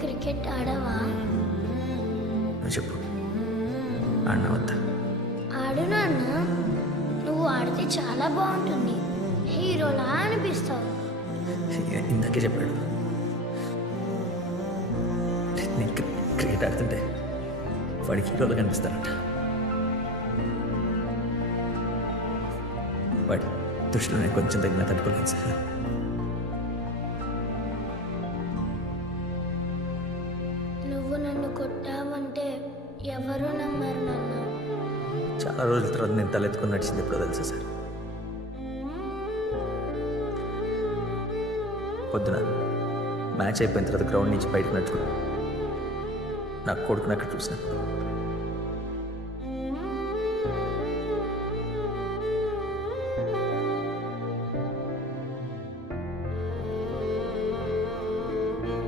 Cricket ఆడవా? నువ్వు చెప్పు, ఆడినా వద్దా? ఆడు నాన్న, నువ్వు ఆడితే చాలా బాగుంటుంది, హీరోలా అనిపిస్తావు. ఇందాకే చెప్పాడు, నేను క్రికెట్ ఆడుతుంటే వాడికి హీరోలో కనిపిస్తానంట. వాడి దృష్టిలో నేను కొంచెం తగిన తట్టుకోలేదు సార్. నువ్వు నన్ను కొట్టావంటే ఎవరు నమ్మరు నాన్న. చాలా రోజుల తర్వాత నేను తలెత్తుకుని నడిచింది ఎప్పుడో తెలుసా సార్? పొద్దున మ్యాచ్ అయిపోయిన తర్వాత గ్రౌండ్ నుంచి బయటకు నడుచుకున్నాను. నా కొడుకుని అక్కడ చూసినప్పుడు